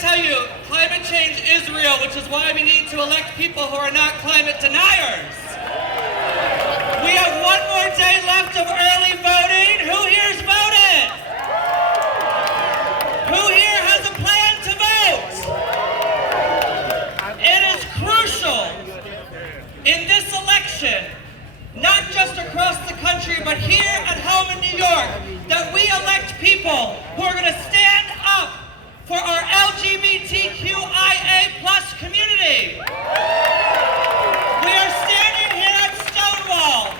tell you, climate change is real, which is why we need to elect people who are not climate deniers. We have one more day left of early voting. Who here's voted? Who here has a plan to vote? It is crucial in this election, not just across the country, but here at home in New York, that we elect people who are going to stand up for our LGBTQIA+ community. We are standing here at Stonewall,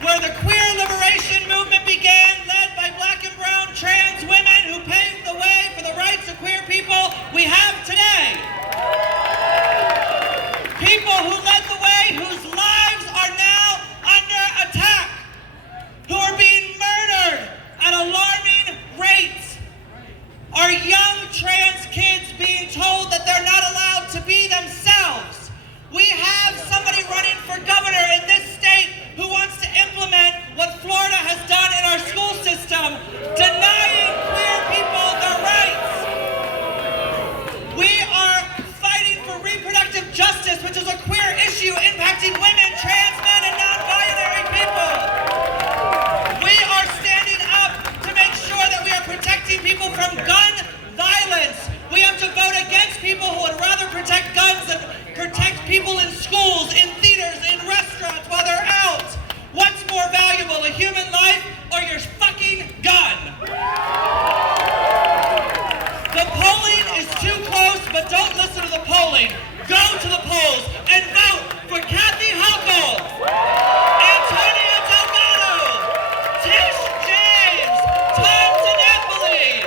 where the queer liberation movement began, led by black and brown trans women who paved the way for the rights of queer people we have today. People who led the way, whose lives are now under attack, who are being murdered at alarming rates. Our young trans kids being told that they're not allowed to be themselves. We have somebody running for governor in this state who wants to implement what Florida has done in our school system, denying queer people their rights. We are fighting for reproductive justice, which is a queer issue impacting women, trans men, and non-binary people. We are standing up to make sure that we are protecting people from gun violence. We have to vote against people who would rather protect guns than protect people in schools, in theaters, in restaurants while they're out. What's more valuable, a human life or your fucking gun? The polling is too close, but don't listen to the polling. Go to the polls and vote for Kathy Hochul, Antonia Delgado, Tish James, Tom DiNapoli.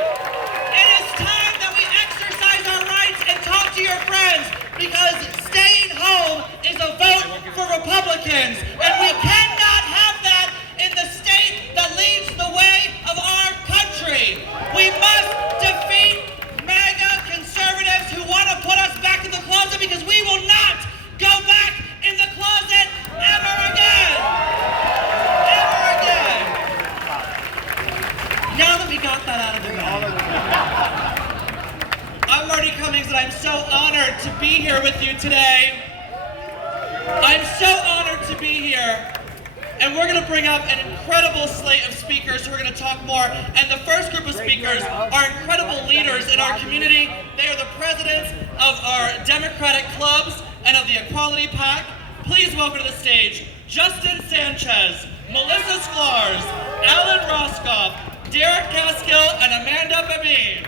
It is time that we exercise our rights and talk to your friends, because staying home is a vote for Republicans, and we cannot have that in the state that leads the way of our country. We must defeat MAGA conservatives who want to put us back in the closet, because we will not go back in the closet ever again. Ever again. Now that we got that out of the way, I'm Marty Cummings, and I'm so honored to be here with you today. I'm so honored to be here. And we're going to bring up an incredible slate of speakers who are going to talk more. And the first group of speakers are incredible leaders in our community. They are the presidents of our Democratic clubs and of the Equality PAC. Please welcome to the stage Justin Sanchez, Melissa Sklarz, Alan Roscoff, Derek Gaskill, and Amanda Babine.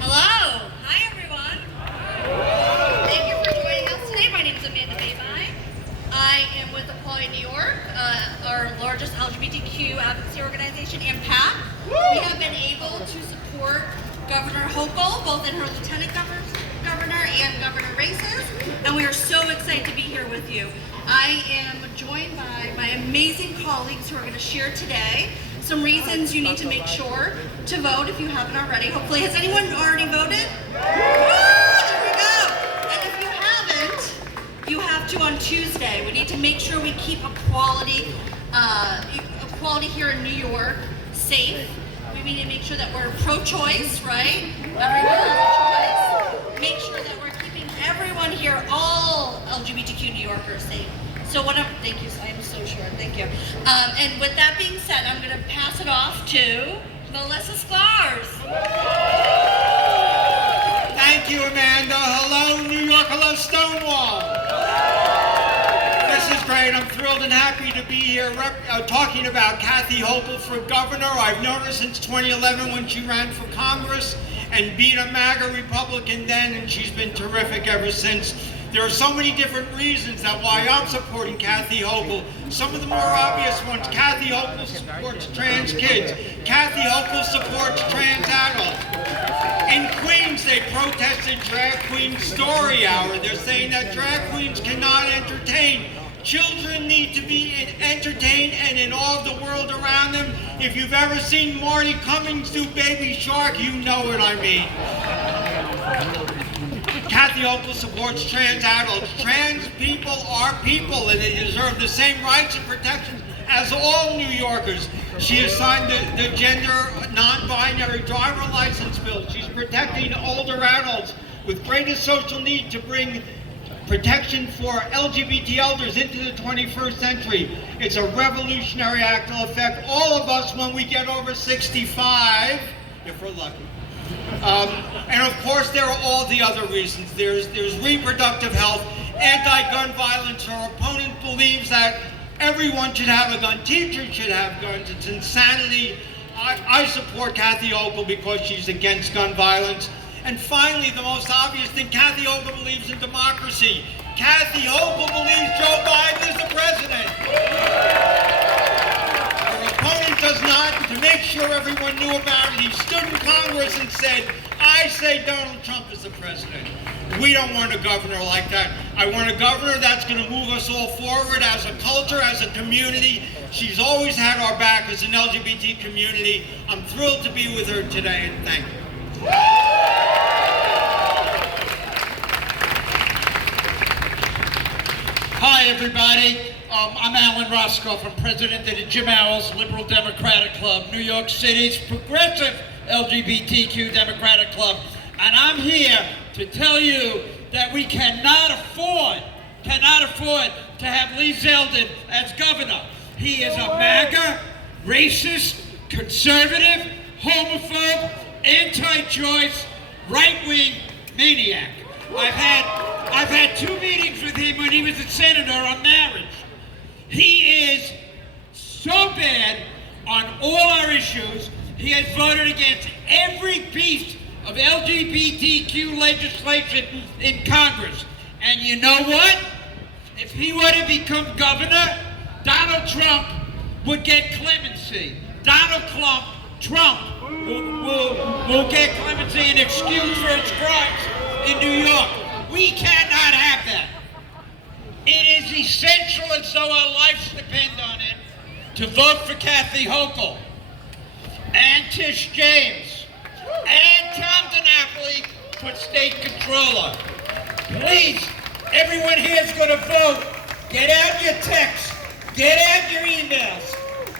Hello. Hi, everyone. Thank you for joining us today. My name is Amanda Babine. I am with Equality New York, our largest LGBTQ advocacy organization and PAC. We have been able to support Governor Hochul, both in her lieutenant governor and governor races, and we are so excited to be here with you. I am joined by my amazing colleagues who are going to share today some reasons you need to make sure to vote if you haven't already. Hopefully, has anyone already voted? There we go. And if you haven't, you have to on Tuesday. We need to make sure we keep equality here in New York safe. We need to make sure that we're pro-choice, right? Everyone has a choice. Make sure that we're keeping everyone here, all LGBTQ New Yorkers, safe. So thank you, I am so sure, thank you. And with that being said, I'm gonna pass it off to Melissa Sklarz. Thank you, Amanda. Hello, New York. Hello, Stonewall. This is great. I'm thrilled and happy to be here talking about Kathy Hochul for governor. I've known her since 2011 when she ran for Congress and beat a MAGA Republican then, and she's been terrific ever since. There are so many different reasons that why I'm supporting Kathy Hochul. Some of the more obvious ones: Kathy Hochul supports trans kids. Kathy Hochul supports trans adults. In Queens, they protested Drag Queen Story Hour. They're saying that drag queens cannot entertain. Children need to be entertained, and in all of the world around them. If you've ever seen Marty Cummings do Baby Shark, you know what I mean. Kathy Hochul supports trans adults. Trans people are people, and they deserve the same rights and protections as all New Yorkers. She has signed the gender non-binary driver license bill. She's protecting older adults with greater social need to bring protection for LGBT elders into the 21st century. It's a revolutionary act that will affect all of us when we get over 65, if we're lucky. And of course, there are all the other reasons. There's reproductive health, anti-gun violence. Her opponent believes that everyone should have a gun. Teachers should have guns. It's insanity. I support Kathy Hochul because she's against gun violence. And finally, the most obvious thing, Kathy Hochul believes in democracy. Kathy Hochul believes Joe Biden is the president. Her opponent does not. To make sure everyone knew about it, he stood in Congress and said, I say Donald Trump is the president. We don't want a governor like that. I want a governor that's going to move us all forward as a culture, as a community. She's always had our back as an LGBT community. I'm thrilled to be with her today, and thank you. Hi, everybody. I'm Alan Roscoff. I'm president of the Jim Owls Liberal Democratic Club, New York City's progressive LGBTQ Democratic Club. And I'm here to tell you that we cannot afford to have Lee Zeldin as governor. He is a MAGA, racist, conservative, homophobe, anti-choice, right-wing maniac. I've had 2 meetings with him when he was a senator on marriage. He is so bad on all our issues. He has voted against every piece of LGBTQ legislation in Congress. And you know what? If he were to become governor, Donald Trump would get clemency. Donald Trump will get clemency and excuse for his crimes in New York. We cannot have that. It is essential, and so our lives depend on it, to vote for Kathy Hochul and Tish James and Tom DiNapoli for state controller. Please, everyone here is going to vote. Get out your texts. Get out your emails.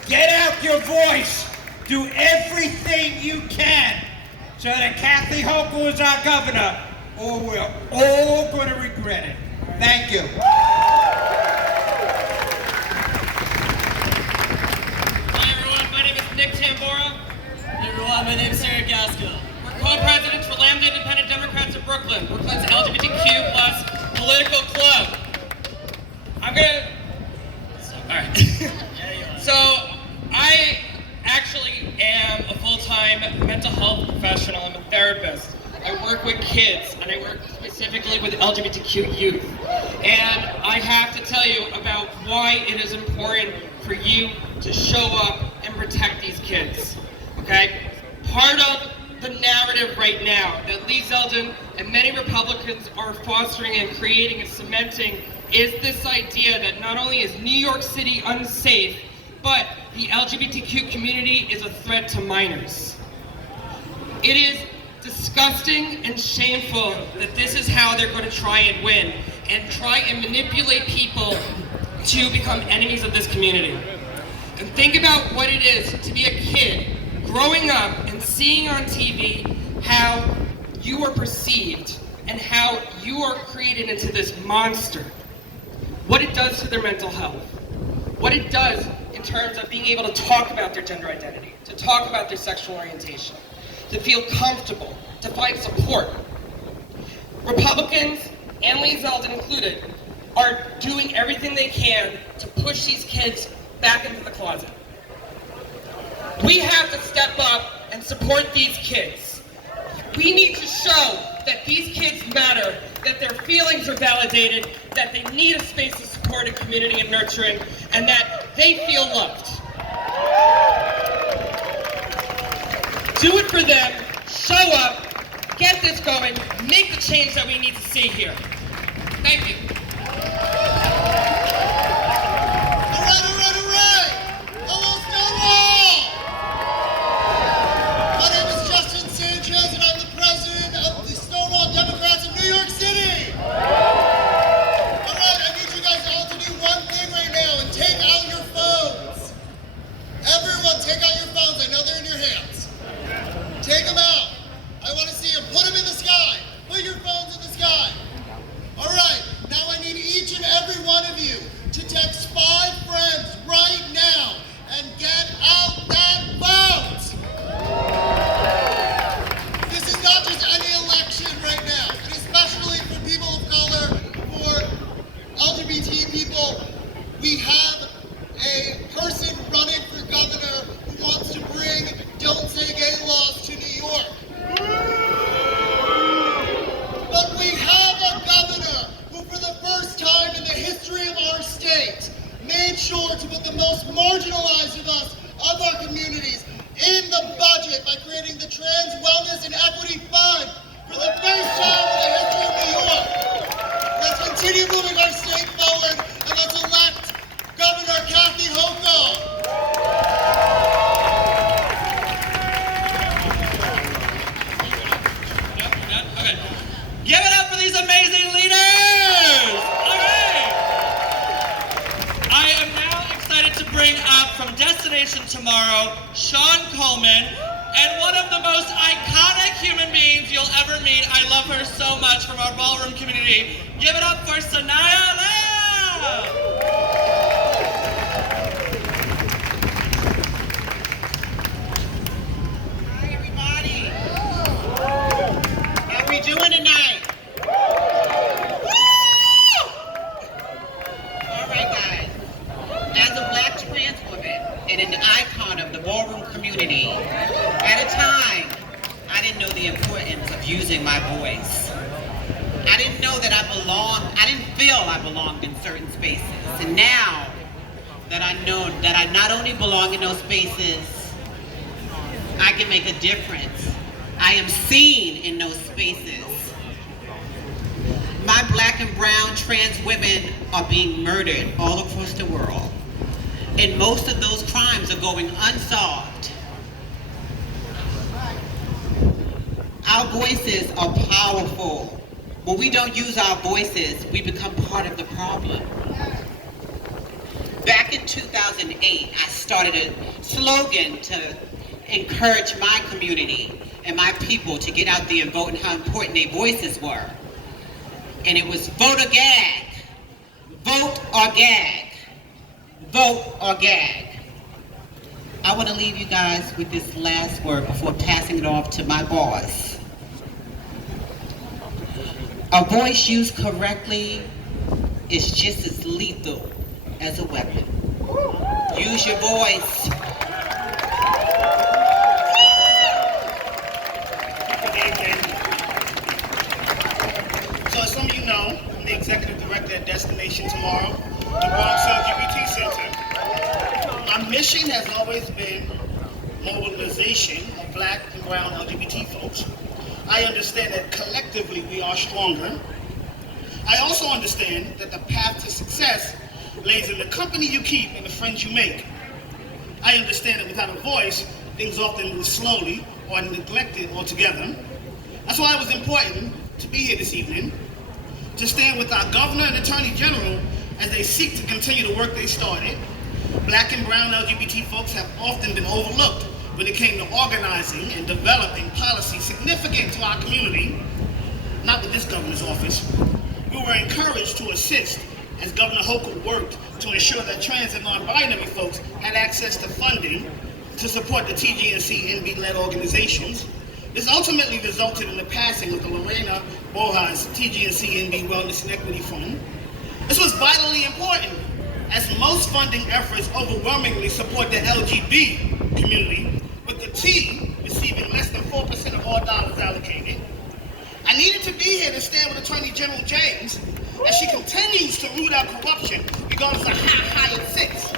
Get out your voice. Do everything you can so that Kathy Hochul is our governor, or we're all going to regret it. Thank you. Hi everyone, my name is Nick Tambora. Hey everyone, my name is Sarah Gaskill. We're co-presidents for Lambda Independent Democrats of Brooklyn, Brooklyn's LGBTQ plus political club. Alright. So, I actually am a full-time mental health professional. I'm a therapist. I work with kids, and I work specifically with LGBTQ youth. And I have to tell you about why it is important for you to show up and protect these kids, okay? Part of the narrative right now that Lee Zeldin and many Republicans are fostering and creating and cementing is this idea that not only is New York City unsafe, but the LGBTQ community is a threat to minors. It is disgusting and shameful that this is how they're going to try and win and try and manipulate people to become enemies of this community. And think about what it is to be a kid growing up and seeing on TV how you are perceived and how you are created into this monster. What it does to their mental health. What it does in terms of being able to talk about their gender identity, to talk about their sexual orientation, to feel comfortable, to find support. Republicans, and Lee Zeldin included, are doing everything they can to push these kids back into the closet. We have to step up and support these kids. We need to show that these kids matter, that their feelings are validated, that they need a space of support and community and nurturing, and that they feel loved. Do it for them, show up, get this going, make the change that we need to see here. Thank you. All right. Hello, Stonewall! My name is Justin Sanchez, and I'm the president of the Stonewall Democrats of New York City. All right, I need you guys all to do one thing right now and take out your phones. the most marginalized of us, of our communities, in the budget by creating the Trans Wellness and Equity Fund for the first time in the history of New York. Let's continue moving our state forward, and let's elect Governor Kathy Hochul. Okay. Give it up for these amazing leaders! All right! I am now excited to bring up from Destination Tomorrow, Sean Coleman, and one of the most iconic human beings you'll ever meet. I love her so much, from our ballroom community. Give it up for Sanaya Lam! Hi, everybody. How we doing tonight? All right, guys. As a Black trans woman and an icon of the ballroom community, at a time, I didn't know the importance of using my voice. I didn't know that I didn't feel I belonged in certain spaces. And now that I know that I not only belong in those spaces, I can make a difference. I am seen in those spaces. My Black and brown trans women are being murdered all across the world. And most of those crimes are going unsolved. Our voices are powerful. When we don't use our voices, we become part of the problem. Back in 2008, I started a slogan to encourage my community and my people to get out there and vote, and how important their voices were. And it was vote or gag. Vote or gag. Vote or gag. I want to leave you guys with this last word before passing it off to my boss. A voice used correctly is just as lethal as a weapon. Use your voice. Good evening. So as some of you know, I'm the executive director at Destination Tomorrow, the Bronx LGBT Center. Our mission has always been mobilization of Black and brown LGBT folks. I understand that collectively we are stronger. I also understand that the path to success lays in the company you keep and the friends you make. I understand that without a voice, things often move slowly or are neglected altogether. That's why it was important to be here this evening, to stand with our Governor and Attorney General as they seek to continue the work they started. Black and brown LGBT folks have often been overlooked when it came to organizing and developing policies significant to our community. Not with this governor's office. We were encouraged to assist as Governor Hochul worked to ensure that trans and non-binary folks had access to funding to support the TGNC NB-led organizations. This ultimately resulted in the passing of the Lorena Bojas TGNC NB Wellness and Equity Fund. This was vitally important, as most funding efforts overwhelmingly support the LGBT community, with the T receiving less than 4% of all dollars allocated. I needed to be here to stand with Attorney General James as she continues to root out corruption regardless of how high it sits,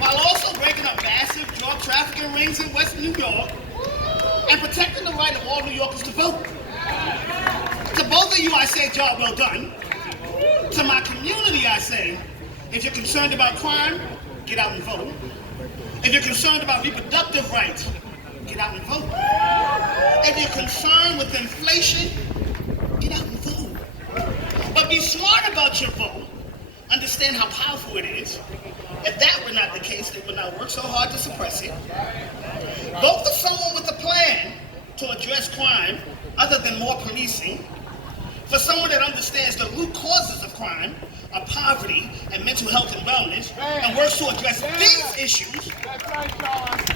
while also breaking up massive drug trafficking rings in West New York and protecting the right of all New Yorkers to vote. To both of you, I say, job well done. To my community, I say, if you're concerned about crime, get out and vote. If you're concerned about reproductive rights, get out and vote. If you're concerned with inflation, get out and vote. But be smart about your vote. Understand how powerful it is. If that were not the case, they would not work so hard to suppress it. Vote for someone with a plan to address crime other than more policing. For someone that understands the root causes of crime are poverty and mental health and wellness, and works to address these issues.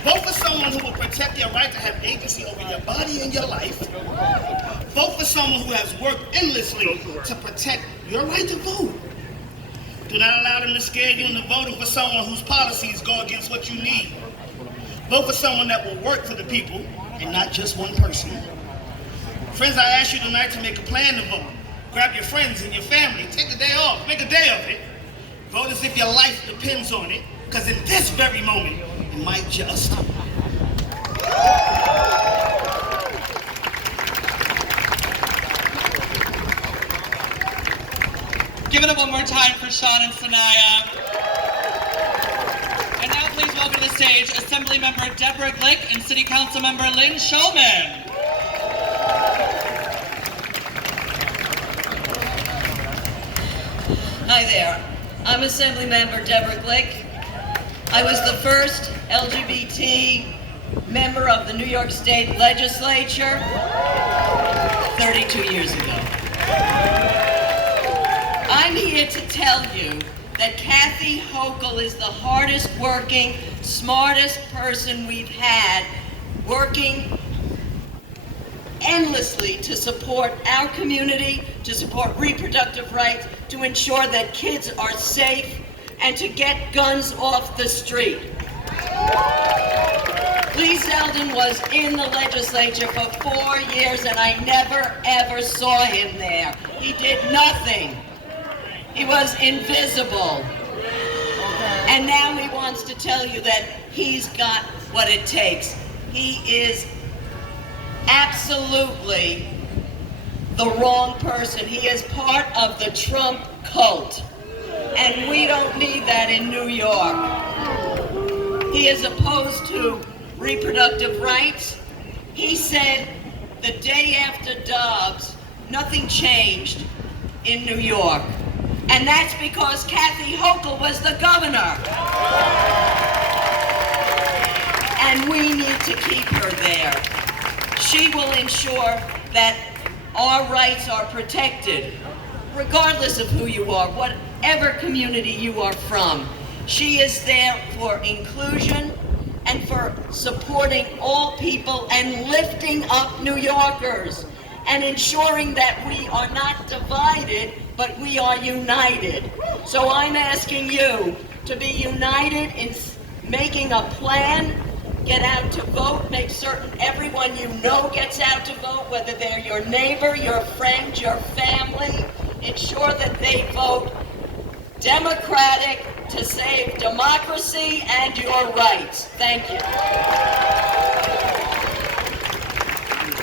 Vote for someone who will protect your right to have agency over your body and your life. Vote for someone who has worked endlessly to protect your right to vote. Do not allow them to scare you into voting for someone whose policies go against what you need. Vote for someone that will work for the people and not just one person. Friends, I ask you tonight to make a plan to vote. Grab your friends and your family, take a day off, make a day of it. Vote is as if your life depends on it, because in this very moment, it might just. Give it up one more time for Sean and Sanaya. And now please welcome to the stage Assemblymember Deborah Glick and City Council Member Lynn Shulman. Hi there. I'm Assemblymember Deborah Glick. I was the first LGBT member of the New York State Legislature 32 years ago. I'm here to tell you that Kathy Hochul is the hardest working, smartest person we've had, working endlessly to support our community, to support reproductive rights, to ensure that kids are safe, and to get guns off the street. Lee Zeldin was in the legislature for 4 years, and I never, ever saw him there. He did nothing. He was invisible. And now he wants to tell you that he's got what it takes. He is absolutely the wrong person. He is part of the Trump cult. And we don't need that in New York. He is opposed to reproductive rights. He said the day after Dobbs, nothing changed in New York. And that's because Kathy Hochul was the governor. And we need to keep her there. She will ensure that our rights are protected, regardless of who you are, whatever community you are from. She is there for inclusion and for supporting all people and lifting up New Yorkers and ensuring that we are not divided, but we are united. So I'm asking you to be united in making a plan, get out to vote, make certain everyone you know gets out to vote, whether they're your neighbor, your friend, your family. Ensure that they vote Democratic to save democracy and your rights. Thank you.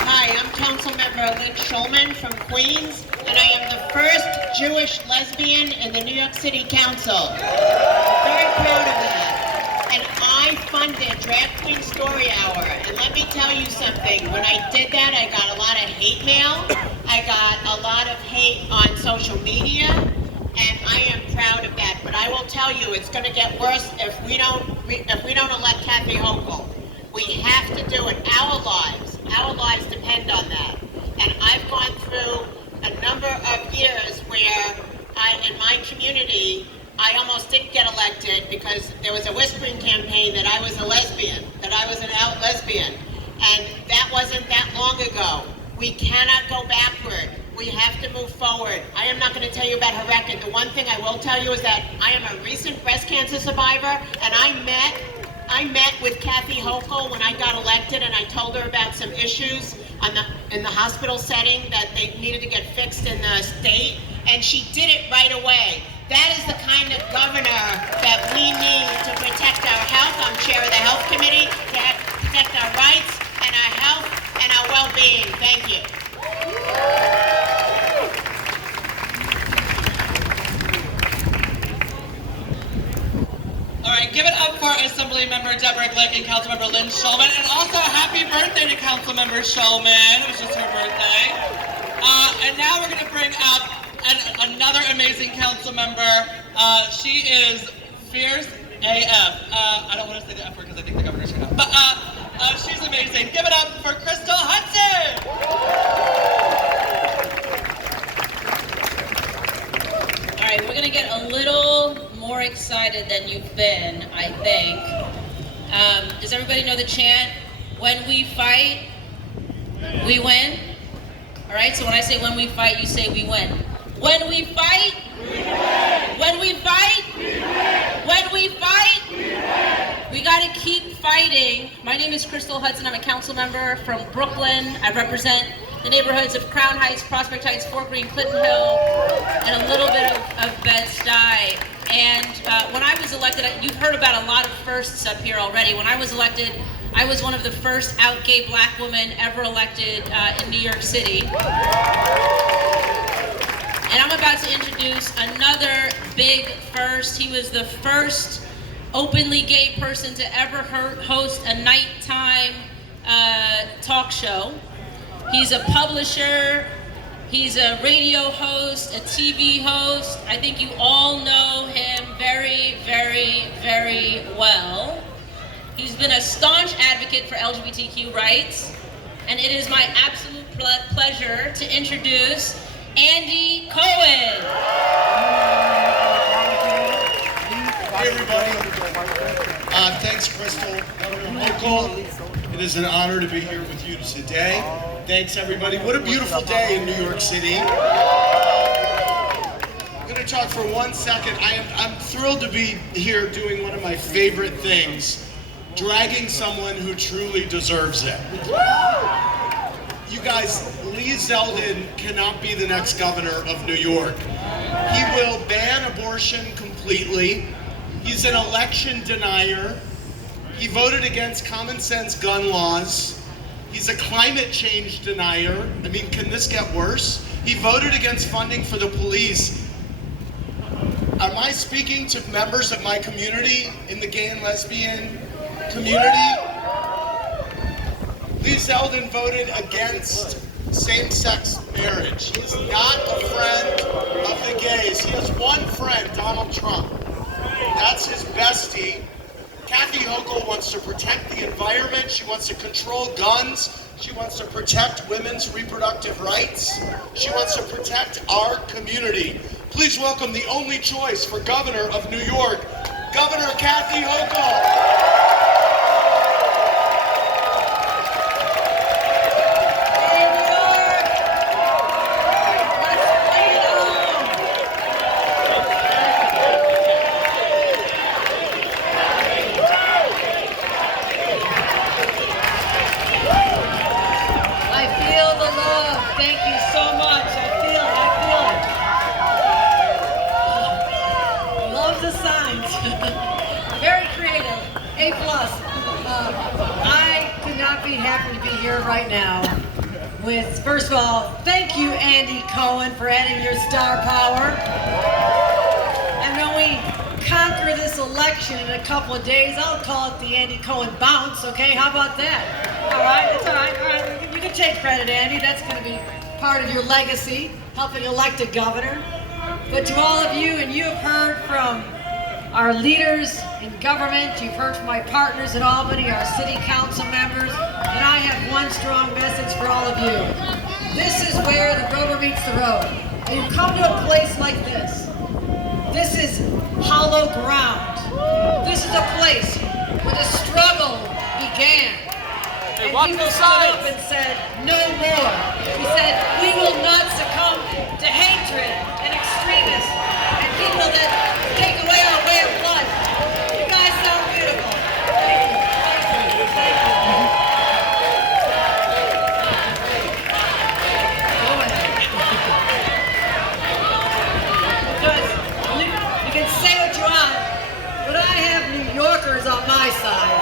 Hi, I'm Councilmember Lynn Shulman from Queens, and I am the first Jewish lesbian in the New York City Council. I'm very proud of that. And I funded Drag Queen Story Hour. And let me tell you something, when I did that, I got a lot of hate mail. I got a lot of hate on social media, and I am proud of that. But I will tell you, it's going to get worse if we don't elect Kathy Hochul. We have to do it. Our lives depend on that. And I've gone through a number of years where in my community, I almost didn't get elected because there was a whispering campaign that I was a lesbian, that I was an out lesbian. And that wasn't that long ago. We cannot go backward. We have to move forward. I am not going to tell you about her record. The one thing I will tell you is that I am a recent breast cancer survivor, and I met with Kathy Hochul when I got elected, and I told her about some issues in the hospital setting that they needed to get fixed in the state, and she did it right away. That is the kind of governor that we need to protect our health. I'm chair of the health committee, to protect our rights and our health and our well-being. Thank you. All right, give it up for Assemblymember Deborah Glick and Councilmember Lynn Shulman, and also happy birthday to Councilmember Shulman. It was just her birthday. And now we're going to bring up another amazing council member. She is fierce AF. I don't want to say the F word because I think the governor's going to. But she's amazing. Give it up for Crystal Hudson. All right, we're going to get a little more excited than you've been, I think. Does everybody know the chant? When we fight, we win. All right, so when I say when we fight, you say we win. When we fight, we win. When we fight, we win. When we fight, we win. We got to keep fighting. My name is Crystal Hudson. I'm a council member from Brooklyn. I represent the neighborhoods of Crown Heights, Prospect Heights, Fort Greene, Clinton Hill, and a little bit of Bed-Stuy. And when I was elected, you've heard about a lot of firsts up here already. When I was elected, I was one of the first out gay black women ever elected in New York City. And I'm about to introduce another big first. He was the first openly gay person to ever host a nighttime talk show. He's a publisher, he's a radio host, a TV host. I think you all know him very, very, very well. He's been a staunch advocate for LGBTQ rights, and it is my absolute pleasure to introduce AndyCohen. Hey everybody, thanks Crystal. Local, it is an honor to be here with you today. Thanks everybody. What a beautiful day in New York City. I'm going to talk for 1 second. I'm thrilled to be here doing one of my favorite things, dragging someone who truly deserves it. You guys, Lee Zeldin cannot be the next governor of New York. He will ban abortion completely. He's an election denier. He voted against common sense gun laws. He's a climate change denier. I mean, can this get worse? He voted against funding for the police. Am I speaking to members of my community in the gay and lesbian community? Lee Zeldin voted against same-sex marriage. He's not a friend of the gays. He has one friend, Donald Trump. That's his bestie. Kathy Hochul wants to protect the environment. She wants to control guns. She wants to protect women's reproductive rights. She wants to protect our community. Please welcome the only choice for governor of New York, Governor Kathy Hochul. Right now with, first of all, thank you AndyCohen for adding your star power. And when we conquer this election in a couple of days, I'll call it the AndyCohen bounce, okay? How about that? All right, that's all right. All right, you can take credit, Andy. That's going to be part of your legacy, helping elect a governor. But to all of you, and you have heard from our leaders in government, you've heard from my partners in Albany, our city council members, and I have one strong message for all of you. This is where the rubber meets the road. And you come to a place like this. This is hollow ground. This is a place where the struggle began. And people stood up and said, no more. We said, we will not succumb to hatred and extremists and people that take away our way of life. You guys sound beautiful. Thank you. Thank you. Thank you. Because you can say what you want, but I have New Yorkers on my side.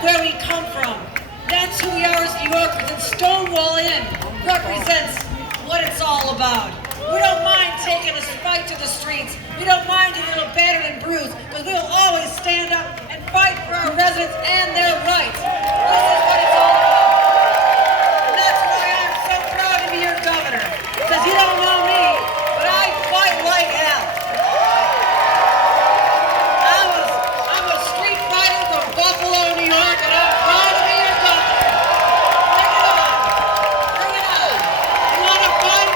Where we come from. That's who we are as New Yorkers, and Stonewall Inn represents what it's all about. We don't mind taking a fight to the streets. We don't mind getting a little battered and bruised, because we'll always stand up and fight for our residents and their rights. This is what it's all about. And that's why I'm so proud to be your governor, because you don't know me, but I fight like hell. I'm a street fighter from Buffalo, New York, and I'm proud to be your governor. Bring it on. Bring it on. You want to fight?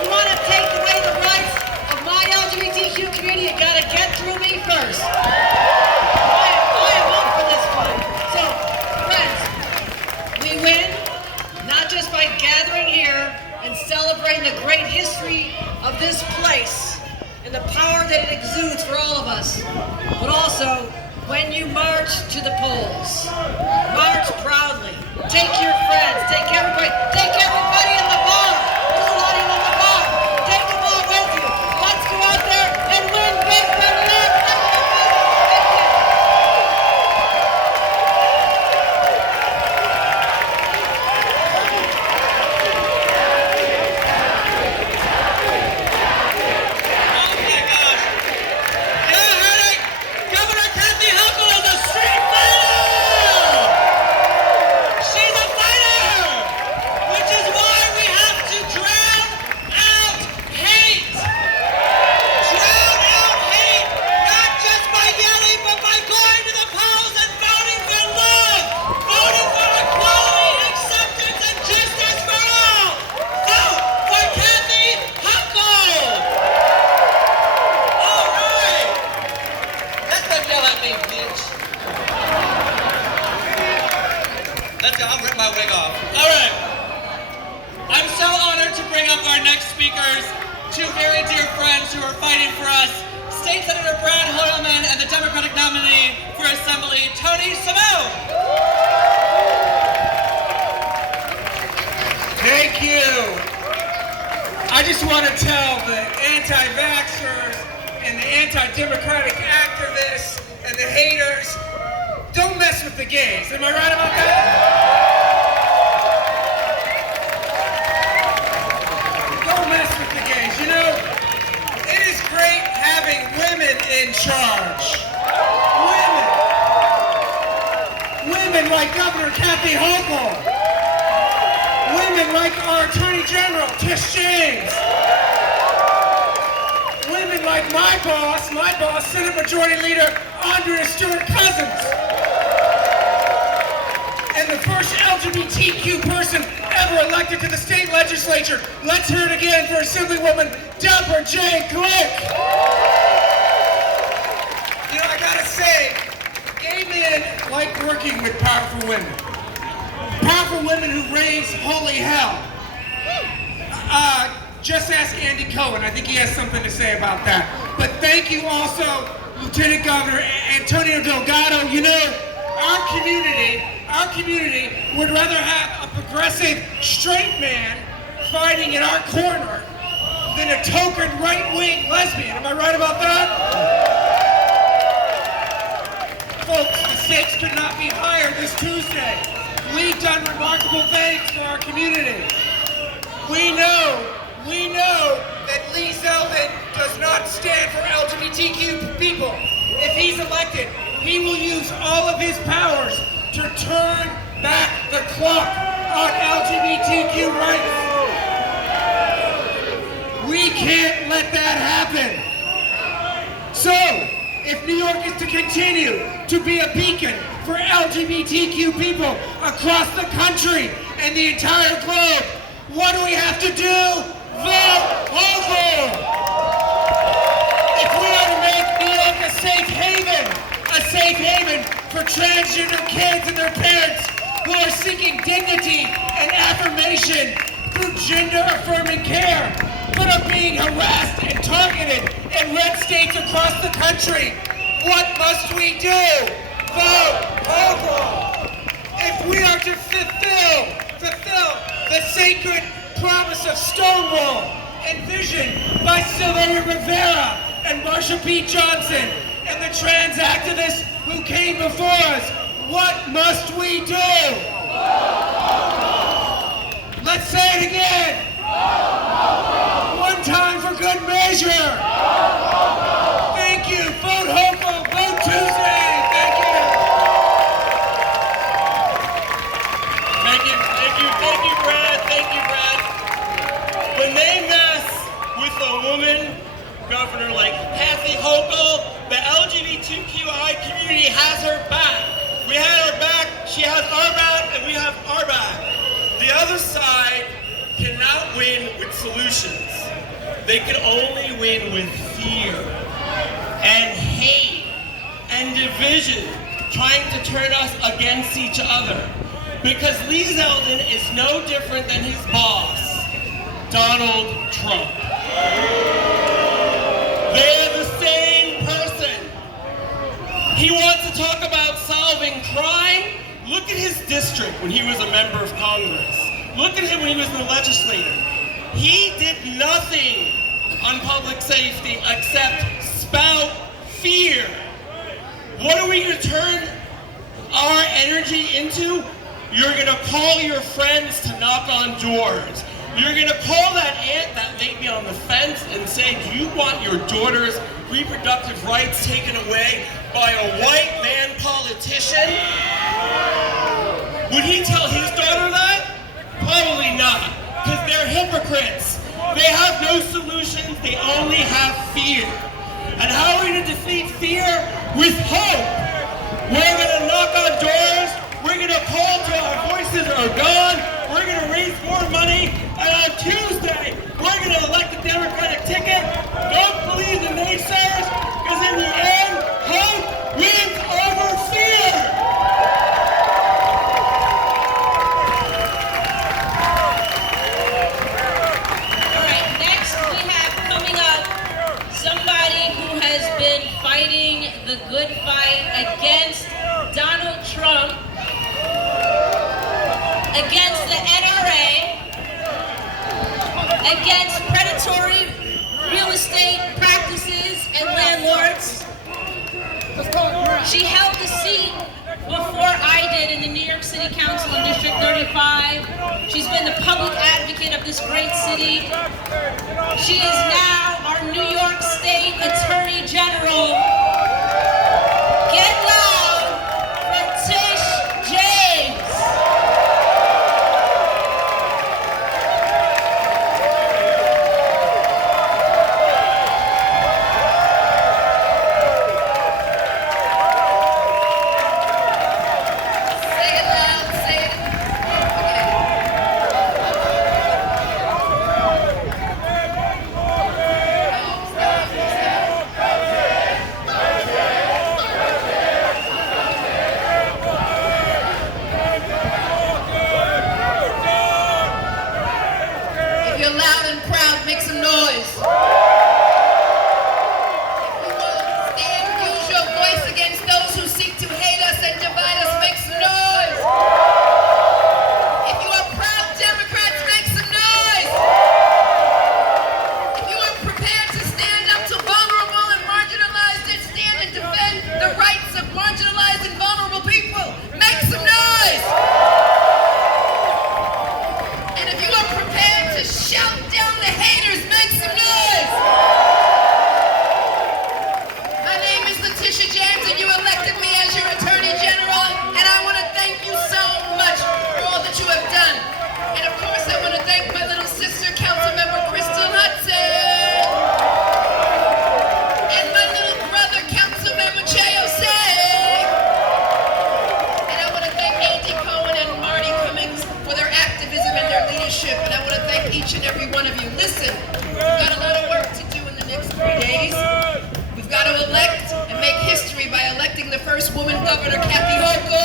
You want to take away the rights of my LGBTQ community? You got to get through me first. I am up for this fight. So, friends, we win not just by gathering here and celebrating the great history of this place and the power that it exudes for all of us. But also, when you march to the polls, march proudly. Take your friends, take everybody in the bar. There's a lot of them in the bar. Take them all with you. Let's go out there and win big for New York. I'll rip my wig off. All right. I'm so honored to bring up our next speakers, two very dear friends who are fighting for us, State Senator Brad Hoylman and the Democratic nominee for Assembly, Tony Simone. Thank you. I just want to tell the anti-vaxxers and the anti-democratic activists and the haters, don't mess with the gays. Am I right about that? Don't mess with the gays. You know, it is great having women in charge. Women like Governor Kathy Hochul. Women like our Attorney General, Tish James. Women like my boss, Senate Majority Leader Andrea Stewart-Cousins. And the first LGBTQ person ever elected to the state legislature. Let's hear it again for Assemblywoman Deborah J. Glick. You know, I gotta say, gay men like working with powerful women. Powerful women who raise holy hell. Just ask Andy Cohen. I think he has something to say about that. But thank you also, Lieutenant Governor Antonio Delgado. You know, our community would rather have a progressive straight man fighting in our corner than a token right-wing lesbian. Am I right about that? Folks, the stakes could not be higher this Tuesday. We've done remarkable things for our community. We know that Lee Zeldin does not stand for LGBTQ people. If he's elected, he will use all of his powers to turn back the clock on LGBTQ rights. We can't let that happen. So, if New York is to continue to be a beacon for LGBTQ people across the country and the entire globe, what do we have to do? Vote Hochul! If we are to make New York a safe haven for transgender kids and their parents who are seeking dignity and affirmation through gender-affirming care, but are being harassed and targeted in red states across the country, what must we do? Vote Hochul! If we are to fulfill the sacred promise of Stonewall, envisioned by Sylvia Rivera and Marsha P. Johnson and the trans activists who came before us, what must we do? Let's say it again. One time for good measure. Thank you. Vote Hochul. Vote Tuesday. Thank you. Thank you, Brad. Thank you, Brad. When they mess with a woman governor like Kathy Hochul, the LGBTQI community has her back. We had her back, she has our back, and we have our back. The other side cannot win with solutions. They can only win with fear and hate and division, trying to turn us against each other. Because Lee Zeldin is no different than his boss. Donald Trump. They're the same person. He wants to talk about solving crime. Look at his district when he was a member of Congress. Look at him when he was in the legislature. He did nothing on public safety except spout fear. What are we going to turn our energy into? You're going to call your friends to knock on doors. You're going to call that aunt that laid me on the fence and say, do you want your daughter's reproductive rights taken away by a white man politician? Would he tell his daughter that? Probably not, because they're hypocrites. They have no solutions, they only have fear. And how are we going to defeat fear? With hope. We're going to knock on doors, we're going to call till our voices are gone, we're going to raise more money, and on Tuesday, we're going to elect a Democratic ticket. Don't believe the naysayers, because in the end, hope wins over fear. Fighting the good fight against Donald Trump, against the NRA, against predatory real estate practices and landlords. She held the seat before I did in the New York City Council in District 35. She's been the public advocate of this great city. She is now our New York State Attorney General. Get loud for Tish James. Say it loud, say it. If you're loud and proud, make some noise. If you will stand, use your voice against those who seek to hate us and divide us, make some noise. If you are proud Democrats, make some noise. If you are prepared to stand up to vulnerable and marginalized and stand and defend the rights of marginalized and vulnerable people, make some noise. And if you are prepared to shout down the haters, make some noise. My name is Letitia James, and you elected me as your Attorney General, and I want to thank you so much for all that you have done. And of course, I want to thank my little sister, Councilmember Crystal Hudson, and my little brother, Councilmember Chayose. And I want to thank AndyCohen and Marty Cummings for their activism and their leadership. And I want to thank each and every one of you. Listen, we've got a lot of work to do in the next 3 days. We've got to elect and make history by electing the first woman governor, Kathy Hochul.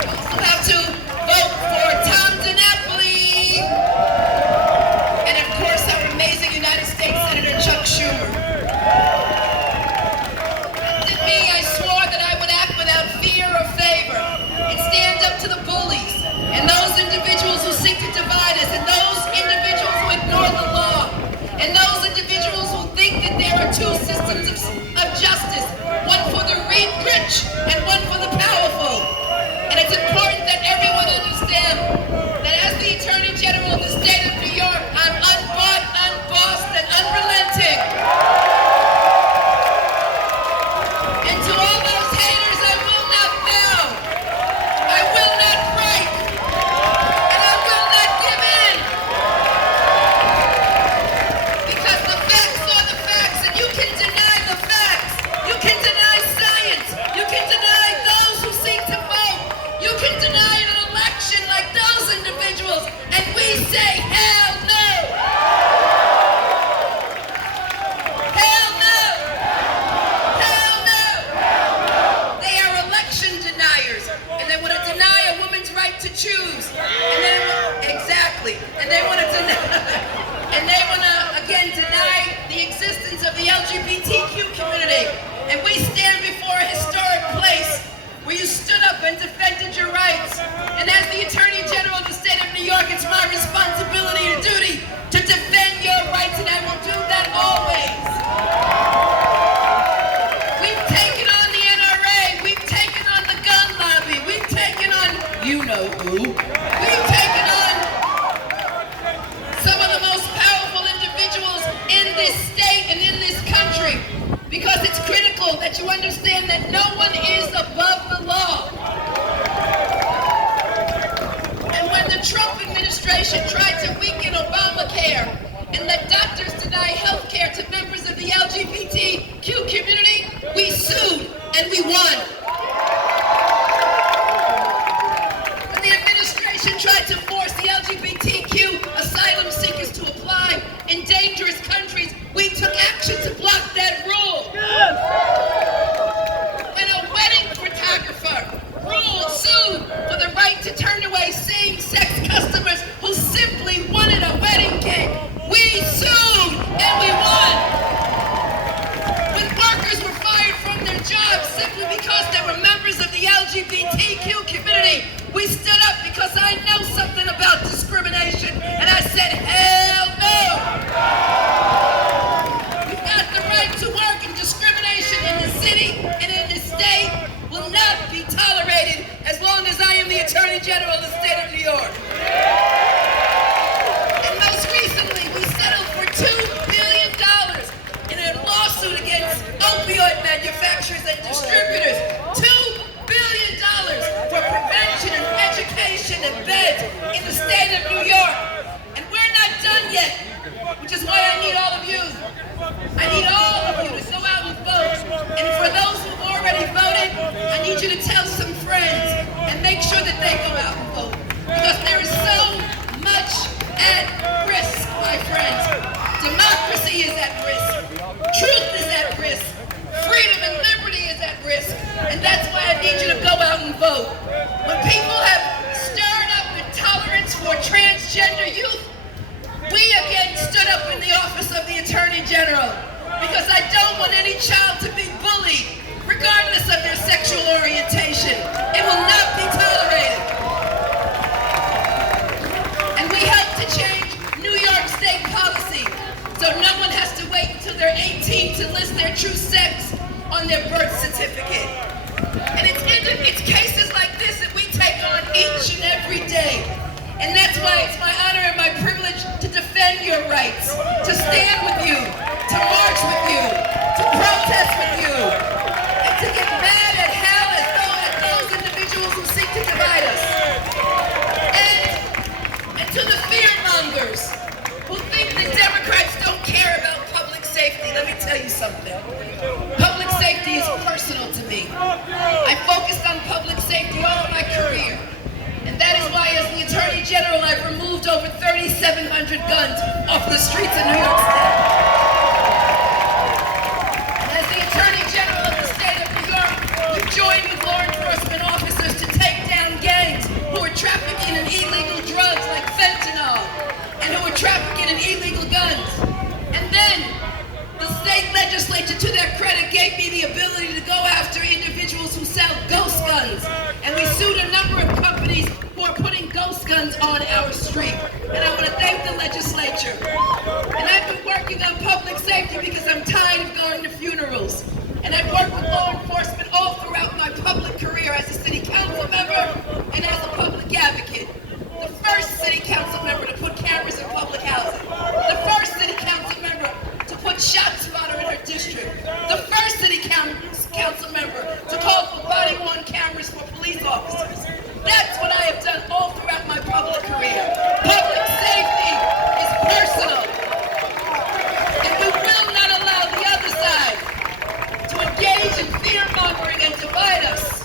We also have to vote for Tom DiNapoli. And of course, our amazing United States Senator Chuck Schumer. To me, I swore that I would act without fear or favor and stand up to the bullies and those individuals who seek to divide us and those individuals who ignore the law and those individuals who think that there are two systems of justice, one for the rich and one for the powerful. And it's important that everyone understand that as the Attorney General of the state of New York, I'm unbought, unbossed, and unrelenting. And to all those haters, I will not bow. I will not break. And I will not give in. Because the facts are the facts, and you can deny the facts. You can deny science. You can deny those who seek to vote. You can deny an election like those individuals. And we say, hell no. Hell no. Hell no. They are election deniers, and they want to deny a woman's right to choose. And they want LGBTQ community. And we stand before a historic place where you stood up and defended your rights. And as the Attorney General of the state of New York, it's my responsibility and duty to defend your rights, and I will do that always. We've taken on the NRA, we've taken on the gun lobby, we've taken on you know who. We've taken on some of the most powerful individuals in this state and in this country, because it's critical that you understand that no one is above the law. And when the Trump administration tried to weaken Obamacare and let doctors deny health care to members of the LGBTQ community, we sued and we won. When the administration tried to force the LGBTQ asylum seekers to apply in dangerous countries, we took action to block that rule. When a wedding photographer sued for the right to turn away same-sex customers who simply wanted a wedding cake, we sued and we won. When workers were fired from their jobs simply because they were members of the LGBTQ community, we stood up because I know something about discrimination, and I said, hell no! We've got the right to work, and discrimination in the city and in the state will not be tolerated as long as I am the Attorney General of the state of New York. And most recently, we settled for $2 billion in a lawsuit against opioid manufacturers and distributors. $2 billion for prevention and education and beds in the state of New York. And we're not done yet, which is why I need all of you. I need all of you to go out and vote. And for those who've already voted, I need you to tell some friends and make sure that they go out and vote. Because there is so much at risk, my friends. Democracy is at risk. Truth is at risk. Freedom and liberty is at risk. And that's why I need you to go out and vote. When people have stirred up intolerance for transgender youth, we again stood up in the office of the Attorney General, because I don't want any child to be bullied, regardless of their sexual orientation. It will not be tolerated. And we help to change New York State policy, so no one has to wait until they're 18 to list their true sex on their birth certificate. And it's cases like this that we take on each and every day. And that's why it's my honor and my privilege to defend your rights, to stand with you, to march with you, to protest with you, and to get mad at hell at those individuals who seek to divide us. And to the fearmongers who think that Democrats don't care about public safety, let me tell you something. Public safety is personal to me. I focused on public safety all of my career. And that is why, as the Attorney General, I've removed over 3,700 guns off the streets of New York State. And as the Attorney General of the state of New York, we've joined with law enforcement officers to take down gangs who are trafficking in illegal drugs like fentanyl, and who are trafficking in illegal guns. And then the state legislature, to their credit, gave me the ability to go after individuals who sell ghost guns. And we sued a number of companies who are putting ghost guns on our street. And I want to thank the legislature. And I've been working on public safety because I'm tired of going to funerals. And I've worked with law enforcement all throughout my public career as a city council member and as a public advocate. The first city council member to put cameras in public housing. The first city council member to put shot spotter in her district. The first city council member to call for body-worn cameras for police officers. That's what I have done all throughout my public career. Public safety is personal. And we will not allow the other side to engage in fear-mongering and divide us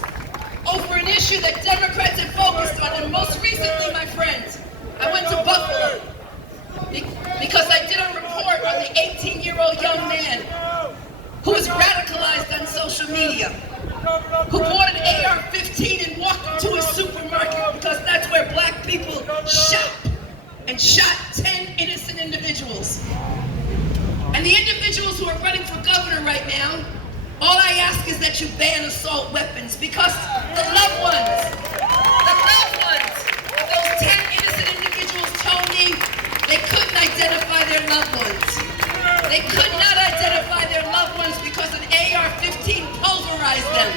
over an issue that Democrats have focused on. And most recently, my friends, I went to Buffalo because I did a report on the 18-year-old young man who was radicalized on social media, who bought an AR-15 and walked into a supermarket because that's where black people shop, and shot 10 innocent individuals. And the individuals individuals who are running for governor right now, all I ask is that you ban assault weapons, because the loved ones of those 10 innocent individuals told me they couldn't identify their loved ones. They could not identify their loved ones because an AR-15 pulverized them.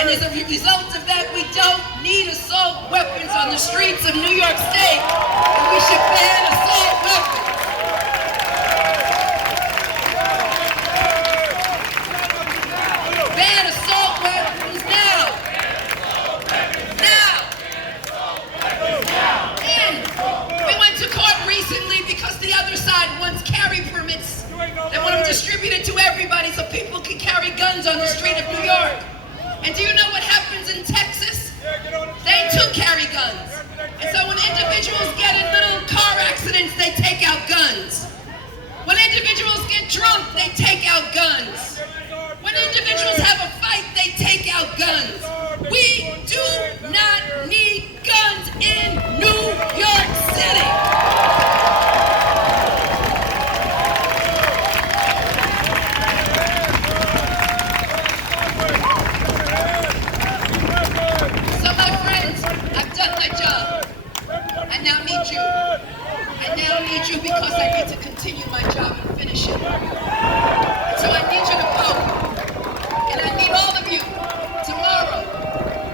And as a result of that, we don't need assault weapons on the streets of New York State. And we should ban assault weapons. Ban assault weapons now. Now. And we went to court recently because the other side wants carry permits. They want them distributed to everybody so people can carry guns on the street of New York. And do you know what happens in Texas? They too carry guns. And so when individuals get in little car accidents, they take out guns. When individuals get drunk, they take out guns. When individuals have a fight, they take out guns. We do not need guns in New York City. So my friends, I've done my job. I now need you. I now need you because I need to continue my job and finish it. And so I need you to vote. And I need all of you tomorrow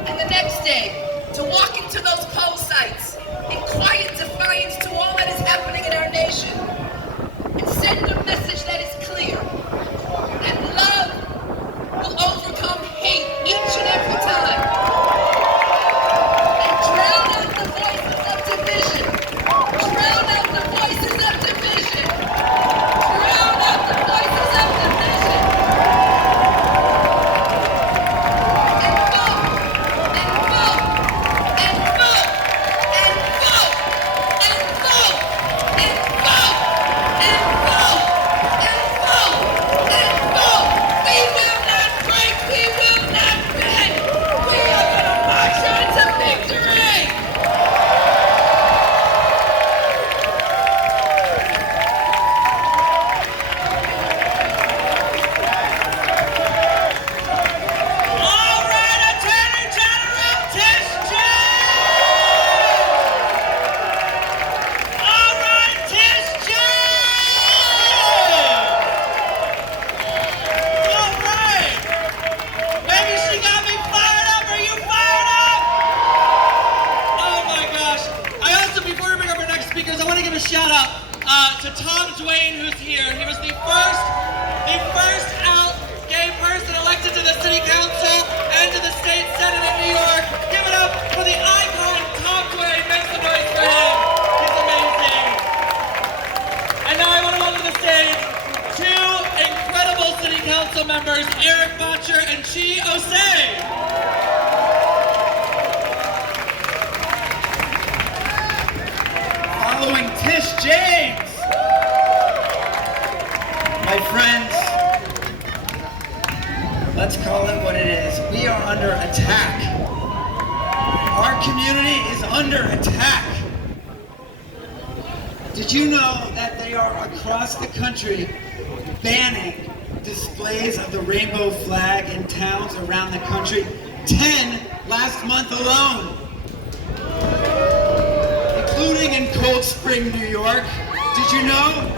and the next day to walk into those poll sites in quiet defiance to all that is happening in our nation and send a message that is clear, that love will overcome hate each and every time, and drown out the voices of division, drown out the voices of division, drown out the voices of division. Members Eric Botcher and Chi Osei. Following Tish James. My friends, let's call it what it is. We are under attack. Our community is under attack. Did you know that they are across the country banning displays of the rainbow flag in towns around the country? 10 last month alone, including in Cold Spring, New York. Did you know?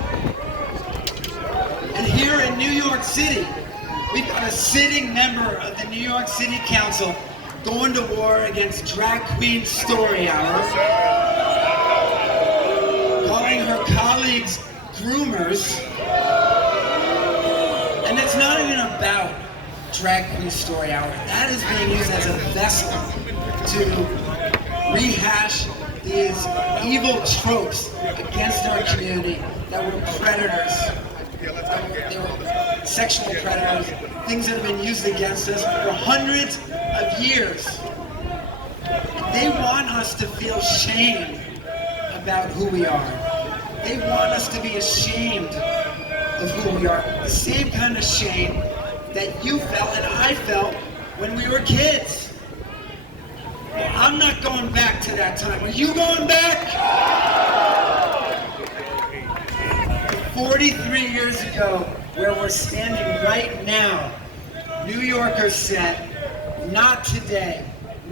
And here in New York City, we've got a sitting member of the New York City Council going to war against Drag Queen Story Hour, calling her colleagues groomers. And it's not even about Drag Queen Story Hour. That is being used as a vessel to rehash these evil tropes against our community that were predators. They were sexual predators, things that have been used against us for hundreds of years. They want us to feel shame about who we are. They want us to be ashamed of who we are. The same kind of shame that you felt and I felt when we were kids. Well, I'm not going back to that time. Are you going back? 43 years ago, where we're standing right now, New Yorkers said, not today,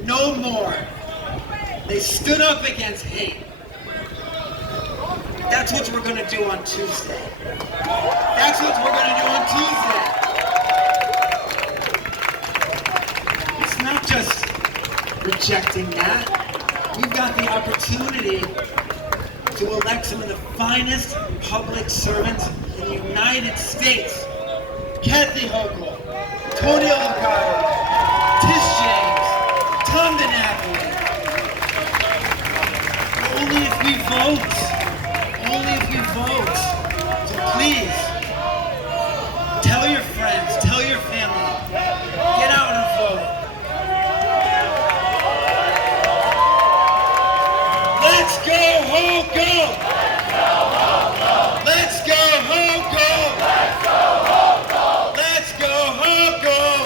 no more. They stood up against hate. That's what we're going to do on Tuesday. That's what we're going to do on Tuesday. It's not just rejecting that. We've got the opportunity to elect some of the finest public servants in the United States. Kathy Hochul, Tony Lucado, Tish James, Tom DiNapoli. Only if we vote. Only if we vote. So please, tell your friends, tell your family, get out and vote. Let's go, Hochul! Let's go, Hochul! Let's go, Hochul!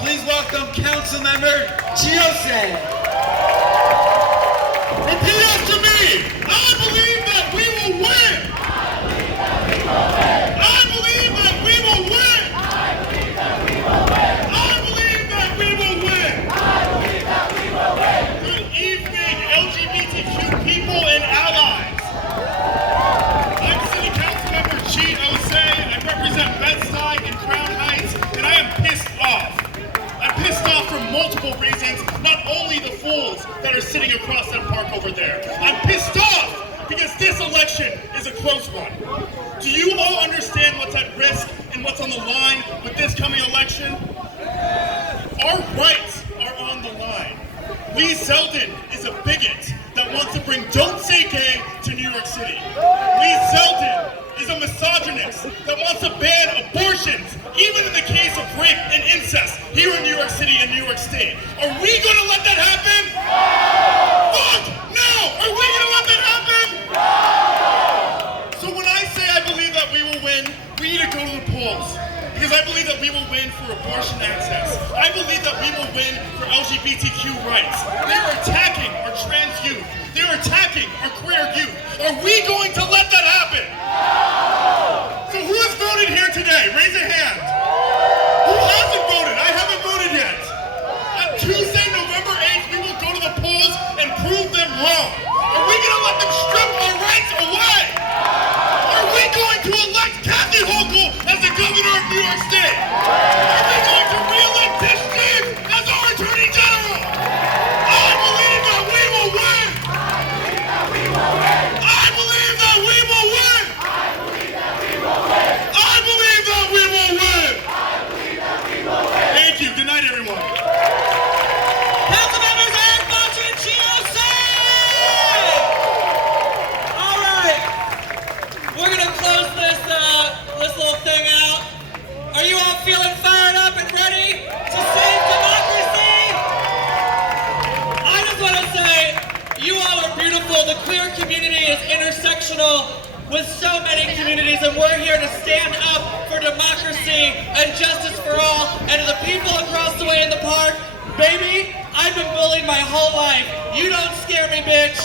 Please welcome Councilmember Chiose. Repeat after me. I believe that we will win. I believe that we will win. I believe that we will win. Good evening, LGBTQ people and allies. I'm City Council Member Chiose. I represent Bed-Stuy and Crown Heights, and I am pissed off. I'm pissed off for multiple reasons, not only the fools that are sitting across that park over there. I'm pissed off because this election is a close one. Do you all understand what's at risk and what's on the line with this coming election? Our rights are on the line. Lee Zeldin is a bigot that wants to bring Don't Say Gay to New York City. Lee Zeldin is a misogynist that wants to ban abortions, even in the case of rape and incest here in New York City and New York State. Are we going to let that happen? Fuck no! Are we going to let that happen? So when I say I believe that we will win, we need to go to the polls. Because I believe that we will win for abortion access. I believe that we will win for LGBTQ rights. They are attacking our trans youth. They are attacking our queer youth. Are we going to let that happen? So who has voted here today? Raise a hand. Who hasn't voted? I haven't voted yet. On Tuesday, November 8th, we will go to the polls and prove them wrong. Are we going to let them strip our rights away? Are we going to elect Kathy Hochul as the governor of New York State? Are we going to re-elect Tish James as our attorney general? I believe that we will win. I believe that we will win. I believe that we will win. Thank you. Good night, everyone. Councilmembers Eric Boccia and Chiose! All right, we're gonna close this little thing out. Are you all feeling fired up and ready to save democracy? I just want to say, you all are beautiful. The queer community is intersectional with so many communities, and we're here to stand up for democracy and justice for all. And to the people across the way in the park, baby, I've been bullied my whole life. You don't scare me, bitch.